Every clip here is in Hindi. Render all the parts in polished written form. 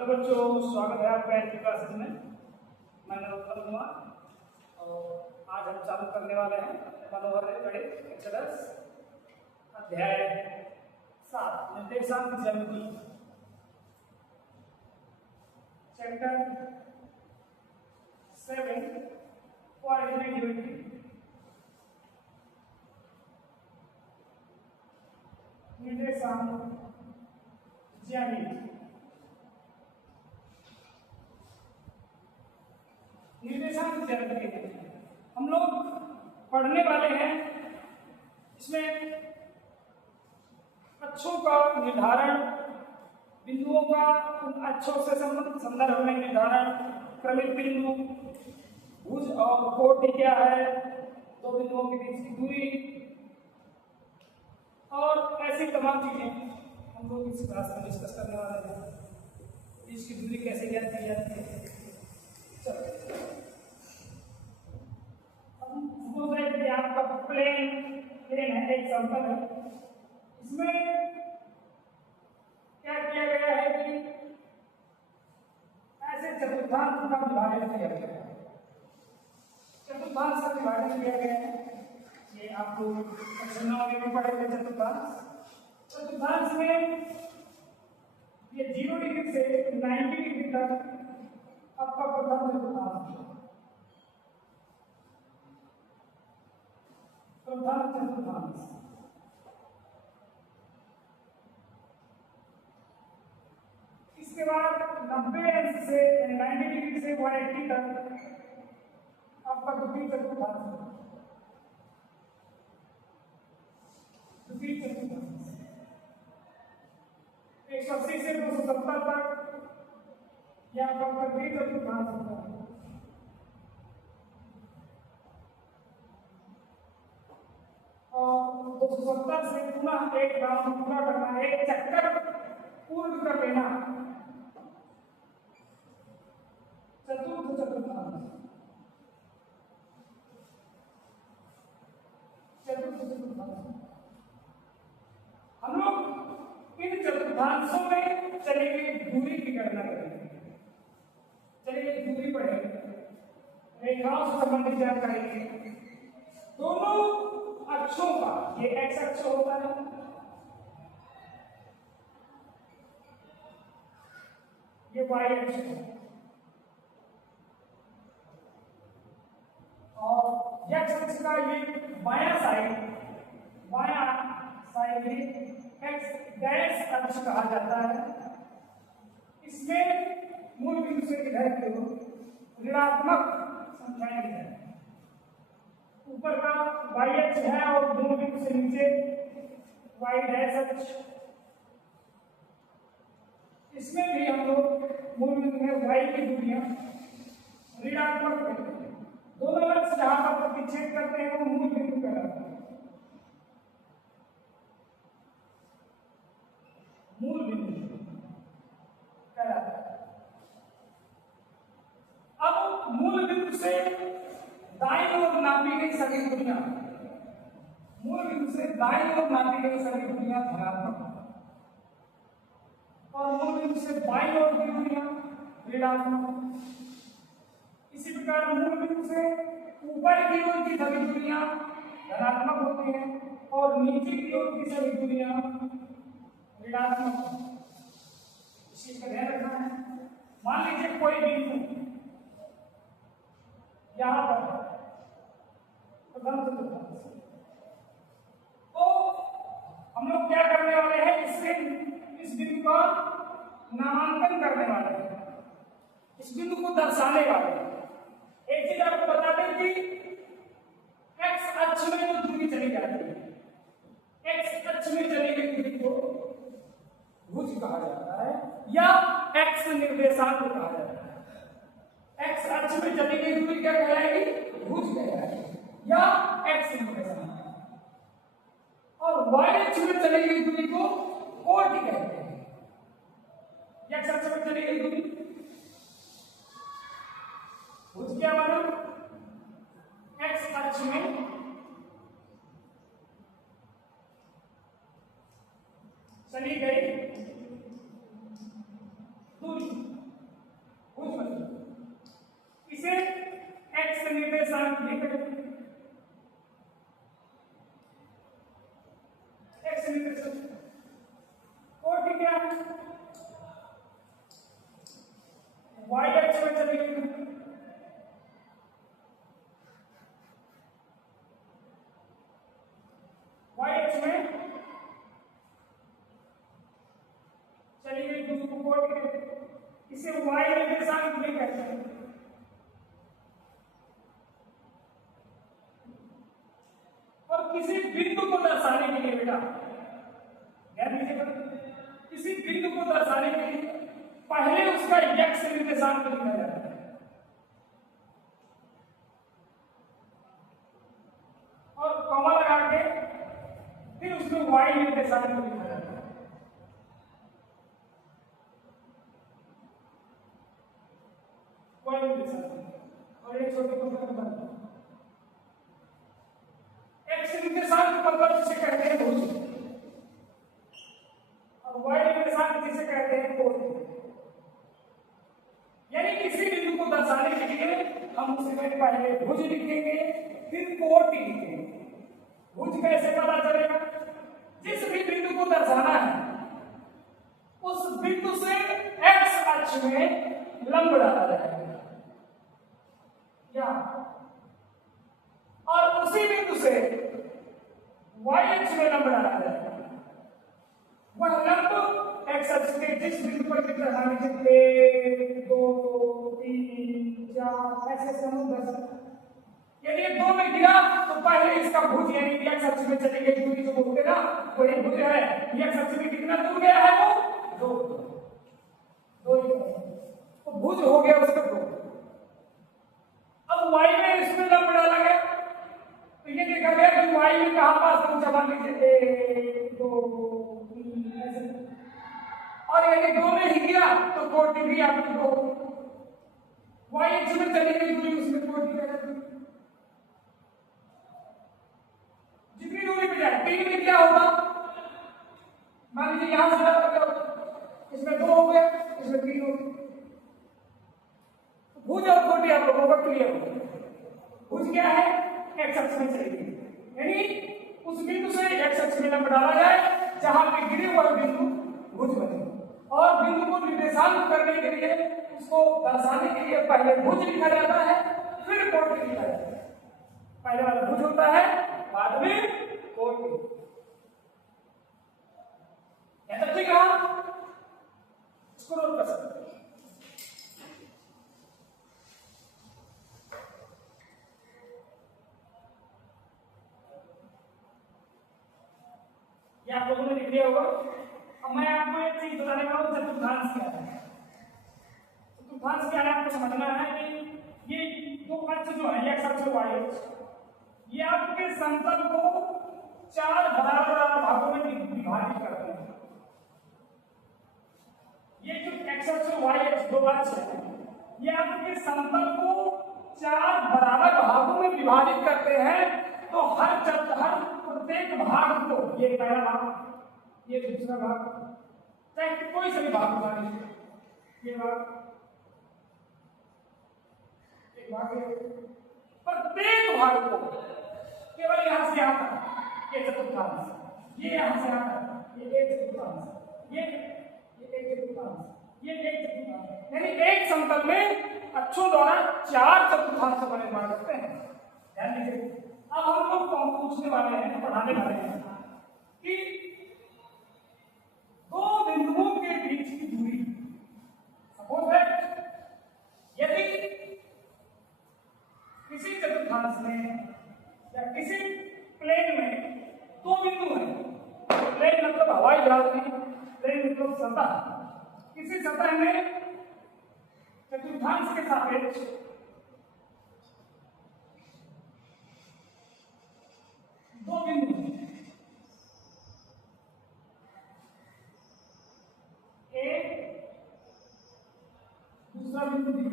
हेलो बच्चों, स्वागत है आपका एनपी क्लासेस में। मैं नरोत्तम कुमार और आज हम चालू करने वाले हैं मनोहर गणित एक्सरसाइज अध्याय 7 निर्देशांक ज्यामिति चैप्टर 7 कोऑर्डिनेट ज्योमेट्री। निर्देशांक ज्यामिति निर्देशांक ज्यामिति हम लोग पढ़ने वाले हैं। इसमें अक्षों का निर्धारण, बिंदुओं का उन अक्षों से संदर्भ में निर्धारण, क्रमिक बिंदु, भुज और कोटि क्या है, दो बिंदुओं के बीच की दूरी और ऐसी तमाम चीजें हम लोग इस क्लास में डिस्कस करने वाले हैं। इसकी दूरी कैसे ज्ञात की जाती है। चलो कि आपका प्लेन है, एक समतल है। इसमें क्या किया गया है कि ऐसे चतुर्थांश का विभाजन किया गया है। चतुर्थांश का विभाजन किया गया है, ये आपको में पढ़ेंगे। चतुर्थांश में ये 0 डिग्री से 90 डिग्री तक आपका प्रथम चतुर्थांश है। प्रथम चतुर्थांश इसके बाद 90 अंश से 90 डिग्री से 180 तक आपका द्वितीय चतुर्थांश है। द्वितीय चतुर्थांश 180 से 270 तक यह आपका तृतीय चतुर्थांश होता है। और 270 से पुनः एक राउंड पूरा करना, एक चक्कर पूर्ण कर लेना। चतुर्थ चतुर्थांश हम लोग इन चतुर्थांशों में चलिए दूरी की गणना करेंगे। चलिए दूरी पढ़ेंगे, रेखाओं से संबंधित जानकारी है। दोनों अक्षों का, ये एक्स अक्ष होता है, ये वाई अक्ष है, और एक्स अक्ष का ये बायां साइड एक्स डैश अक्ष कहा जाता है। इसमें मूल बिंदु से इधर की ओर ऋणात्मक संख्याएं है। ऊपर का वाई अक्ष है और दोनों बिंदु से नीचे वाई डैश अक्ष। इसमें भी हम लोग मूल बिंदु में वाई की दूरियां ऋणात्मक करते हैं। दोनों अक्ष जहां पर प्रतिच्छेद करते हैं वो मूल बिंदु कहलाता है। मूल बिंदु कहलाता है। अब मूल बिंदु से दाईं ओर नापी गई सभी दूरियां, मूल बिंदु से दाईं ओर नापी गई सभी दूरियां धनात्मक और मूल बिंदु से बाईं ओर की दूरियां ऋणात्मक। इसी प्रकार मूल बिंदु से ऊपर की ओर की सभी दूरियां धनात्मक होती हैं और नीचे की ओर की सभी दूरियां ऋणात्मक। इस चीज का ध्यान रखना है। मान लीजिए कोई बिंदु यहां पर प्रथम चतुर्थांश, तो हम लोग क्या करने वाले हैं, इस बिंदु का नामांकन करने वाले हैं, इस बिंदु को दर्शाने वाले हैं। एक चीज आपको बता दें कि एक्स अक्ष में जो दूरी चली जाती है, एक्स अक्ष में चली गई दूरी को भुज कहा जाता है या एक्स निर्देशांक कहा जाता है। एक्स अक्ष में चली गई दूरी क्या कहलाएगी, भुज कहलाएगी या एक्स निर्देशांक। और वाई अक्ष में चली गई दूरी को कोटि कहते हैं। एक्स अक्ष में चली गई दूरी भुज क्या माना, एक्स अक्ष में चली गई दूरी पहले उसका एक्स निर्देशांक लिखा जाता है और कॉमा लगा के फिर उसमें वाई निर्देशांक लिखा जाता है। वाई निर्देशांक और एक छोटे को एक्स निर्देशांक मतलब जिसे कहते हैं भुज और वाई निर्देशांक जिसे कहते हैं कोण। यानी किसी बिंदु को दर्शाने के लिए हम उसमें पहले भुज लिखेंगे फिर कोटि लिखेंगे। भुज कैसे पता चलेगा? जिस भी बिंदु को दर्शाना है उस बिंदु से एक्स अक्ष में लंब डाला जाएगा या और उसी बिंदु से वाई अक्ष में लंब डाला जाएगा। वह लंब एक्स अक्ष में जिस बिंदु पर दर्शाने के 1 2 3 4 ऐसे समूह दर्शाना। यदि 2 में गिरा तो पहले इसका भुज यानी एक्स अक्ष में चली गई दूरी जो बोलते ना वो एक भुज है। एक्स अक्ष में कितना दूर गया है वो 2 तो भुज हो गया उसका 2। अब वाई में इसमें लंब डाला गया तो ये देखा गया कि वाई में कहां पास पहुंचा मान लीजिए 1 2 3 ऐसे और यदि 2 में ही गिरा तो कोटि भी आपकी 2 वाई अक्ष में चली गई दूरी उसमें कोटि का जितनी दूरी पे जाए 3 में क्या होगा मान लीजिए यहां से इसमें 2 हो गए इसमें 3 हो गए। भुज और कोटि आप लोगों का क्लियर हो गया। भुज क्या है? एक्स अक्ष में चली गई यानी उस बिंदु से एक्स अक्ष में लंब डाला जाए जहां पे गिरे वह बिंदु भुज बने और बिंदु को निर्देशांक करने के लिए उसको दर्शाने के लिए पहले भुज लिखा जाता है फिर कोटि लिखा जाता है। पहले वाला भुज होता है बाद में कोटि। ऐसा ठीक है इसको नोट कर सकते हैं। ये आप लोगों ने लिख लिया होगा। अब मैं आपको एक चीज बताने वाला हूं चतुर्थांश क्या है। चतुर्थांश क्या है आपको समझना है कि ये 2 अक्ष जो है एक्स अक्ष और वाई अक्ष ये आपके समतल को 4 बराबर भागों में विभाजित करते हैं। ये जो एक्स अक्ष और वाई अक्ष 2 अक्ष है ये आपके समतल को 4 बराबर भागों में विभाजित करते हैं। तो हर प्रत्येक भाग को ये पहला भाग ये दूसरा भाग चाहे कोई सा भी भाग बता दीजिए ये भाग एक भाग प्रत्येक भाग को केवल यहां से यहां तक ये चतुर्थांश ये यहां से यहां तक ये एक चतुर्थांश ये एक चतुर्थांश ये एक चतुर्थांश यानी एक समतल में अक्षों द्वारा 4 चतुर्थांश का निर्माण करते हैं। ध्यान दीजिए। अब हम लोग पूछने वाले हैं पढ़ाने वाले हैं कि 2 बिंदुओं के बीच की दूरी सपोज है यदि किसी चतुर्थांश में या किसी प्लेन में 2 बिंदु हैं। प्लेन मतलब हवाई जहाज में प्लेन मतलब सतह किसी सतह में चतुर्थांश के सापेक्ष दो बिंदु ए दूसरा बिंदु बी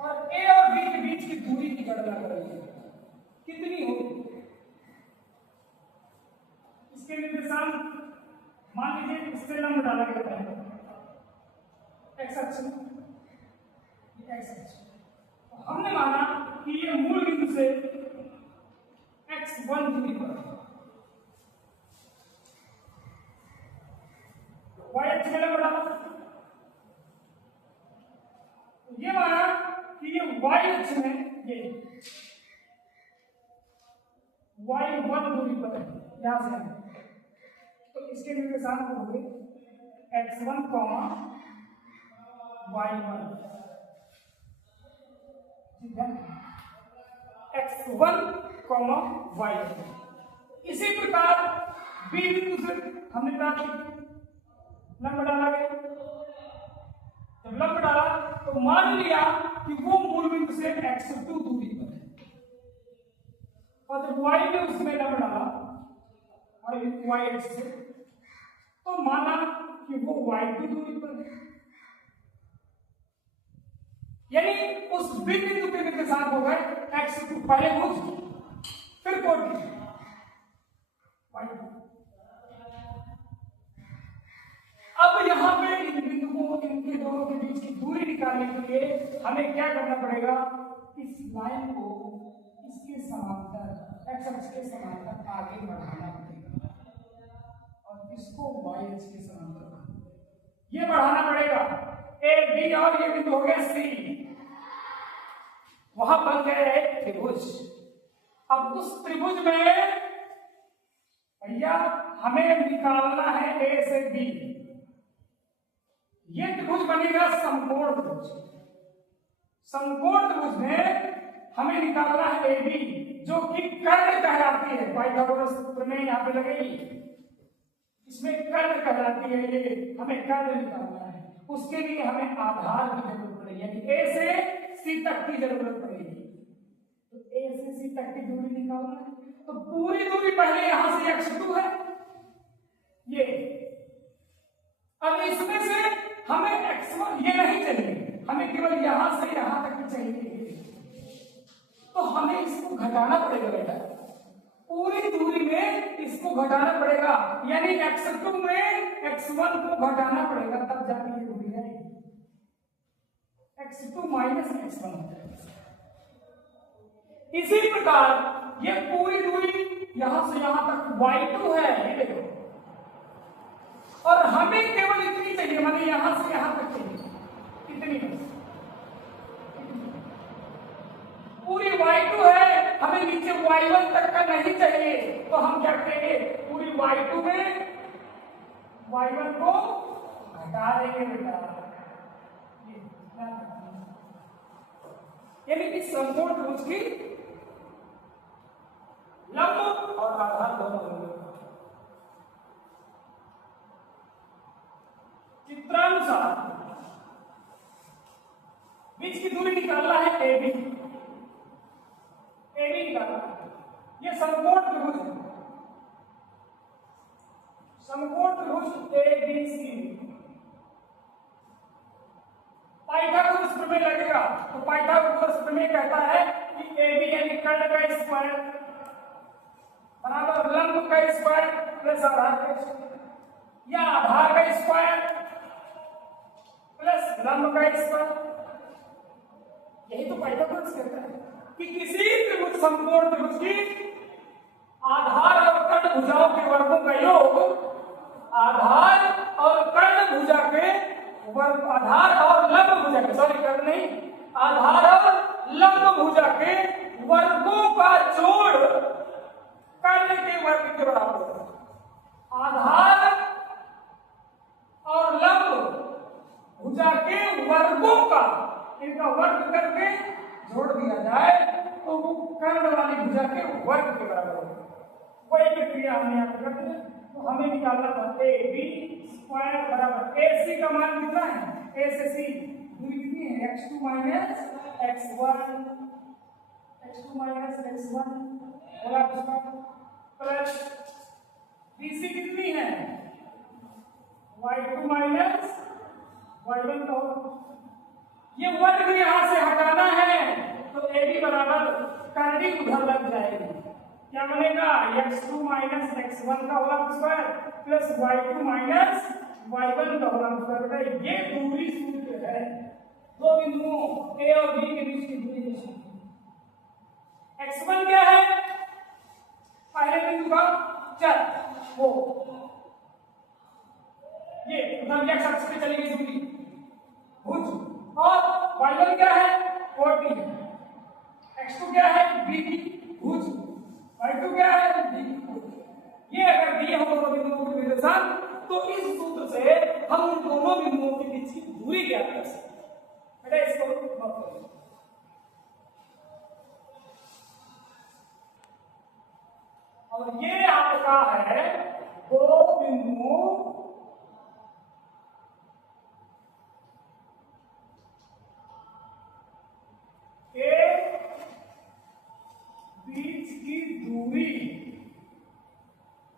और ए और बी के बीच की दूरी की गणना करेंगे कितनी होगी। इसके निर्देशांक मान लीजिए इससे लंब डाला गया है एक्स अक्ष एक्स अक्ष हमने माना कि ये मूल बिंदु से x1 दूरी पर y अक्ष में लंब डाला ये माना कि ये y अक्ष में ये y1 दूरी पर है यहां से तो इसके निर्देशांक होंगे x1, y1 ठीक है x1, y1। इसी प्रकार बी बिंदु से हमने प्राप्त लंब डाला गया जब लंब डाला तो मान लिया कि वो मूल बिंदु से x2 दूरी पर है, और जब y में उसमें लंब डाला y एक्स से, तो माना कि वो y2 दूरी पर है, यानी उस बिंदु के निर्देशांक हो गए x2, पहले भुज फिर कोटि y2। अब यहाँ पे इन बिंदुओं इनके दोनों के बीच की दूरी निकालने के लिए हमें क्या करना पड़ेगा, इस लाइन को इसके समांतर x अक्ष के समांतर आगे बढ़ाना पड़ेगा और इसको y अक्ष के समांतर ये बढ़ाना पड़ेगा। ए बी और ये बिंदु हो गया सी, वहां बन गया है त्रिभुज। अब उस त्रिभुज में भैया हमें निकालना है ए से बी, ये त्रिभुज बनेगा समकोण त्रिभुज। समकोण त्रिभुज में हमें निकालना है ए बी, जो कि कर्ण कहलाती है, पाइथागोरस प्रमेय यहाँ पे लगेगी, इसमें कर्ण कहलाती है, ये हमें कर्ण निकालना है। उसके लिए हमें आधार की जरूरत पड़ेगी, यानी ए से सी तक की जरूरत पड़ेगी। तो ए से सी तक की दूरी निकालना है, तो पूरी दूरी पहले यहां से x2 है ये। अब इसमें से हमें x1 ये नहीं चाहिए, हमें केवल यहां से यहां तक की चाहिए, तो हमें इसको घटाना पड़ेगा बेटा, पूरी दूरी में इसको घटाना पड़ेगा, यानी x2 में x1 को घटाना पड़ेगा, तब जाके ये दूरी है x2 माइनस x1 हो जाएगा। इसी प्रकार ये पूरी दूरी यहां से यहां तक y2 है, ये देखो, और हमें केवल इतनी चाहिए, माने यहां से यहां तक चाहिए, कितनी पूरी y2 है, हमें नीचे y1 तक का नहीं चाहिए, तो हम क्या करेंगे, पूरी y2 में y1 को घटा देंगे बेटा, यानी कि समकोण त्रिभुज की लंब और आधार दोनों होंगे। चित्रानुसार बीच की दूरी निकालना है AB, AB निकालना है, ये समकोण त्रिभुज है, समकोण त्रिभुज ABC। पाइथागोरस प्रमेय लगेगा, तो पाइथागोरस प्रमेय कहता है कि AB यानी कर्ण का स्क्वायर बराबर लंब का स्क्वायर प्लस आधार का स्क्वायर, या आधार का स्क्वायर प्लस लंब का स्क्वायर। यही तो पाइथागोरस कहता है कि किसी त्रिभुज समकोण त्रिभुज की आधार और कर्ण भुजाओं के वर्गों का योग आधार और कर्ण भुजा के वर्ग, आधार और लंब भुजा के, सॉरी कर्ण नहीं, आधार और लंब भुजा के वर्गों का जोड़ कर्ण के वर्ग के बराबर है। आधार और लंब भुजा के वर्गों का, इनका वर्ग करके जोड़ दिया जाए तो वो कर्ण वाली भुजा के वर्ग के बराबर होगा। वही प्रक्रिया हमने यहाँ कर दी, तो हमें निकालना था AB स्क्वायर बराबर AC का मान कितना है, A से C दूरी कितनी है, x2 माइनस x1 बोला प्लस BC कितनी है, y2 माइनस y1 का होगा। ये वर्ग भी यहां से हटाना है, तो AB बराबर कर्णी उधर लग जाएगी, क्या बनेगा, x2 माइनस x1 का whole square plus y2 minus y1 का होल स्क्वायर। बेटा ये दूरी सूत्र है, दो बिंदुओं A और B के बीच की दूरी की सूत्र। x1 क्या है, पहले बिंदु का चर वो, ये उधर x अक्ष पे चली गई दूरी भुज, और y1 क्या है, कोटि, x2 क्या है, B की भुज, y2 क्या है, B की भुज। ये अगर दिए हो दोनों बिंदुओं के निर्देशांक, तो इस सूत्र से हम उन दोनों बिंदुओं के बीच की दूरी ज्ञात कर सकते हैं। बेटा इसको नोट करो, और ये आपका है दो बिंदुओं दूरी,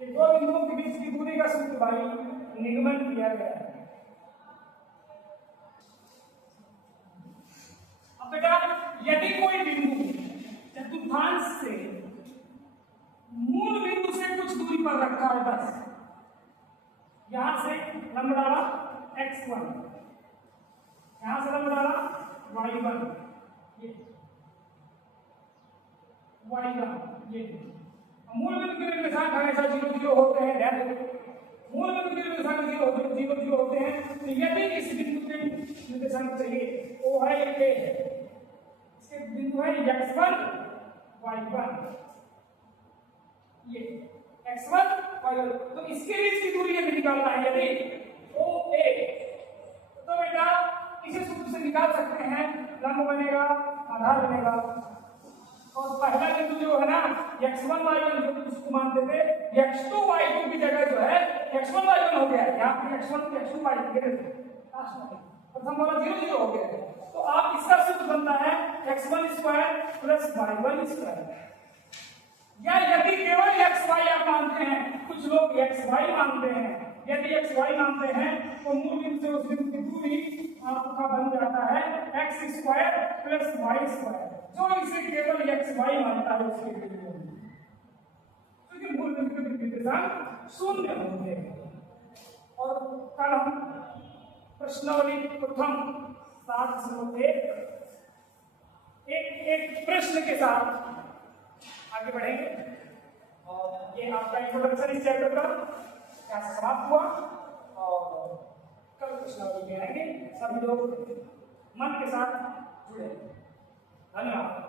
ये दो बिंदुओं के बीच की दूरी का सूत्र भाई निगमन किया गया है। अब बेटा यदि कोई बिंदु चतुर्थांश से मूल बिंदु से कुछ दूरी पर रखा है, बस यहां से लंब डाला x1, यहां से लंब डाला y1, ये y1, ये मूल बिंदु के निर्देशांक हमेशा 0 0 होते हैं। ध्यान रखो, मूल बिंदु के निर्देशांक 0 0 होते हैं। तो यदि इस बिंदु के निर्देशांक चाहिए वो है ये, इसके बिंदु है x1 y1, ये x1 y1, तो इसके बीच की दूरी यदि निकालना है, यदि OA, तो बेटा इसे सूत्र से निकाल सकते हैं। लंब बनेगा, आधार बनेगा, और पहला बिंदु जो है ना x1 y1 जो इसको मानते थे, x2 y2 की जगह जो है x1 y1 हो गया है। यहाँ पे x1 x2 y2 प्रथम वाला 0 0 हो गया है। तो आप इसका सूत्र बनता है x1 square plus y1 square. या यदि केवल xy आप मानते हैं, कुछ लोग xy मानते हैं, यदि xy मानते हैं तो मूल बिंदु से उस बिंदु की दूरी आपका बन जाता है x square plus y square. जो इसे केवल xy मानता है उसके लिए, क्योंकि मूल बिंदु के निर्देशांक 0 होंगे। और कल हम प्रश्नावली प्रथम 701 एक प्रश्न के साथ आगे बढ़ेंगे। और ये आपका इंट्रोडक्शन इस चैप्टर का क्या समाप्त हुआ, और कल प्रश्नावली में आएंगे। सभी लोग मन के साथ जुड़े। धन्यवाद।